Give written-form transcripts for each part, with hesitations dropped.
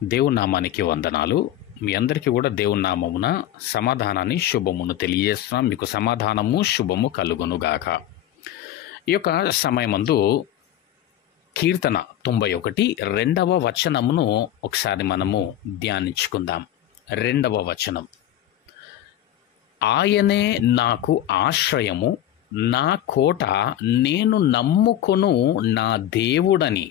దేవుని నామానికి వందనాలు. మీ అందరికీ కూడా దేవుని నామమున సమాధానాన్ని, శుభమును తెలియజేస్తున్నాం. మీకు సమాధానము, శుభము కలుగునుగాక. ఈ యొక్క సమయమందు కీర్తన 91 రెండవ వచనమును ఒకసారి మనము ధ్యానించుకుందాం. రెండవ వచనం: ఆయనే నాకు ఆశ్రయము, నా కోట, నేను నమ్ముకొను నా దేవుడని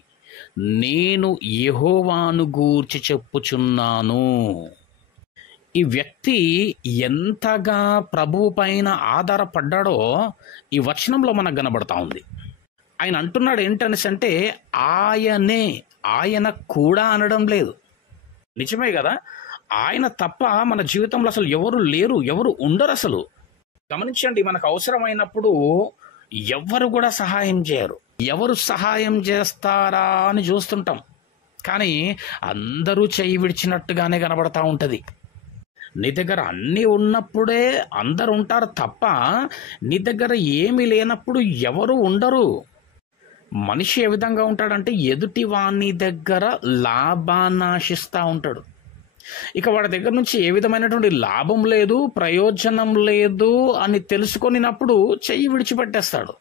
నేను యెహోవాను గూర్చి చెప్పుచున్నాను. ఈ వ్యక్తి ఎంతగా ప్రభువు పైన ఆధారపడ్డాడో ఈ వచనంలో మనకు కనబడతా ఉంది. ఆయన అంటున్నాడు ఏంటనేసి అంటే ఆయనే, ఆయన కూడా అనడం లేదు. నిజమే కదా, ఆయన తప్ప మన జీవితంలో అసలు ఎవరు లేరు, ఎవరు ఉండరు. అసలు గమనించండి, మనకు అవసరమైనప్పుడు ఎవరు కూడా సహాయం చేయరు. ఎవరు సహాయం చేస్తారా అని చూస్తుంటాం, కానీ అందరూ చెయ్యి విడిచినట్టుగానే కనబడతా ఉంటుంది. నీ దగ్గర అన్నీ ఉన్నప్పుడే అందరు ఉంటారు తప్ప నీ దగ్గర ఏమీ లేనప్పుడు ఎవరు ఉండరు. మనిషి ఏ విధంగా ఉంటాడంటే ఎదుటి వాని దగ్గర లాభాన్ని ఆశిస్తూ ఉంటాడు. ఇక వాడి దగ్గర నుంచి ఏ విధమైనటువంటి లాభం లేదు, ప్రయోజనం లేదు అని తెలుసుకొనినప్పుడు చెయ్యి విడిచిపెట్టేస్తాడు.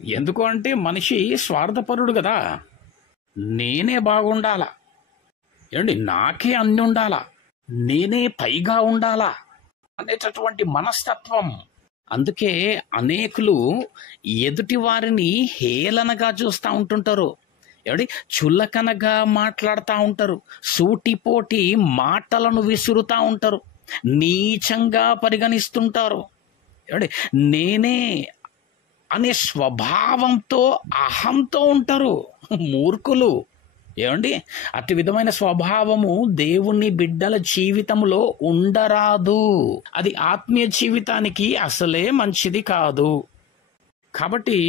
ఎందుకు అంటే మనిషి స్వార్థపరుడు కదా. నేనే బాగుండాలా, ఏమండి, నాకే అన్ని ఉండాలా, నేనే పైగా ఉండాలా అనేటటువంటి మనస్తత్వం. అందుకే అనేకులు ఎదుటి వారిని హేళనగా చూస్తూ ఉంటుంటారు, ఏమండి, చులకనగా మాట్లాడుతూ ఉంటారు, సూటిపోటి మాటలను విసురుతూ ఉంటారు, నీచంగా పరిగణిస్తుంటారు. ఏమండి, నేనే అనే స్వభావంతో, అహంతో ఉంటారు మూర్ఖులు. ఏమండి, అతి విధమైన స్వభావము దేవుని బిడ్డల జీవితంలో ఉండరాదు. అది ఆత్మీయ జీవితానికి అసలే మంచిది కాదు. కాబట్టి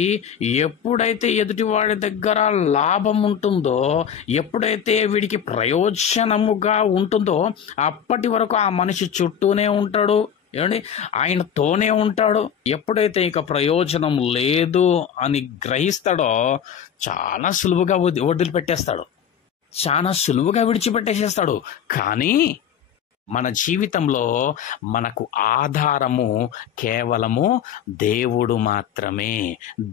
ఎప్పుడైతే ఎదుటివాడి దగ్గర లాభం ఉంటుందో, ఎప్పుడైతే వీడికి ప్రయోజనముగా ఉంటుందో అప్పటి వరకు ఆ మనిషి చుట్టూనే ఉంటాడు, ఏమండి, ఆయనతోనే ఉంటాడు. ఎప్పుడైతే ఇక ప్రయోజనం లేదు అని గ్రహిస్తాడో చాలా సులువుగా వదిలిపెట్టేస్తాడు, చాలా సులువుగా విడిచిపెట్టేసేస్తాడు. కానీ మన జీవితంలో మనకు ఆధారము కేవలము దేవుడు మాత్రమే.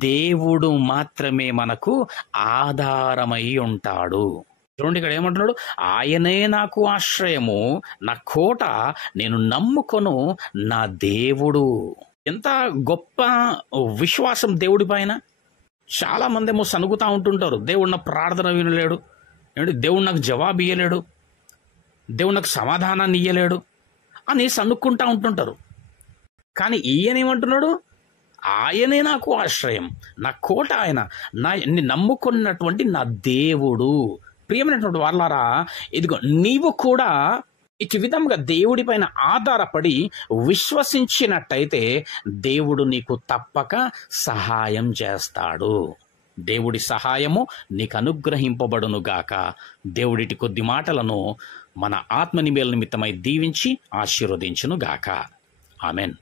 దేవుడు మాత్రమే మనకు ఆధారమై ఉంటాడు. చూడండి, ఇక్కడ ఏమంటున్నాడు, ఆయనే నాకు ఆశ్రయము, నా కోట, నేను నమ్ముకొను నా దేవుడు. ఎంత గొప్ప విశ్వాసం దేవుడి పైన. చాలా మంది ఏమో సనుగుతూ ఉంటుంటారు, దేవుడు నా ప్రార్థన వినలేడు, ఏమంటే దేవుడు నాకు జవాబు ఇయ్యలేడు, దేవుడు నాకు సమాధానాన్ని ఇయ్యలేడు అని సనుక్కుంటూ ఉంటుంటారు. కానీ ఈయనేమంటున్నాడు, ఆయనే నాకు ఆశ్రయం, నా కోట, ఆయన నమ్ముకున్నటువంటి నా దేవుడు. ప్రియమైనటువంటి వాళ్ళారా, ఇదిగో నీవు కూడా ఇటు విధంగా దేవుడి పైన ఆధారపడి విశ్వసించినట్టయితే దేవుడు నీకు తప్పక సహాయం చేస్తాడు. దేవుడి సహాయము నీకు అనుగ్రహింపబడునుగాక. దేవుడిటి కొద్ది మాటలను మన ఆత్మనిమేల నిమిత్తమై దీవించి ఆశీర్వదించునుగాక. ఆమెన్.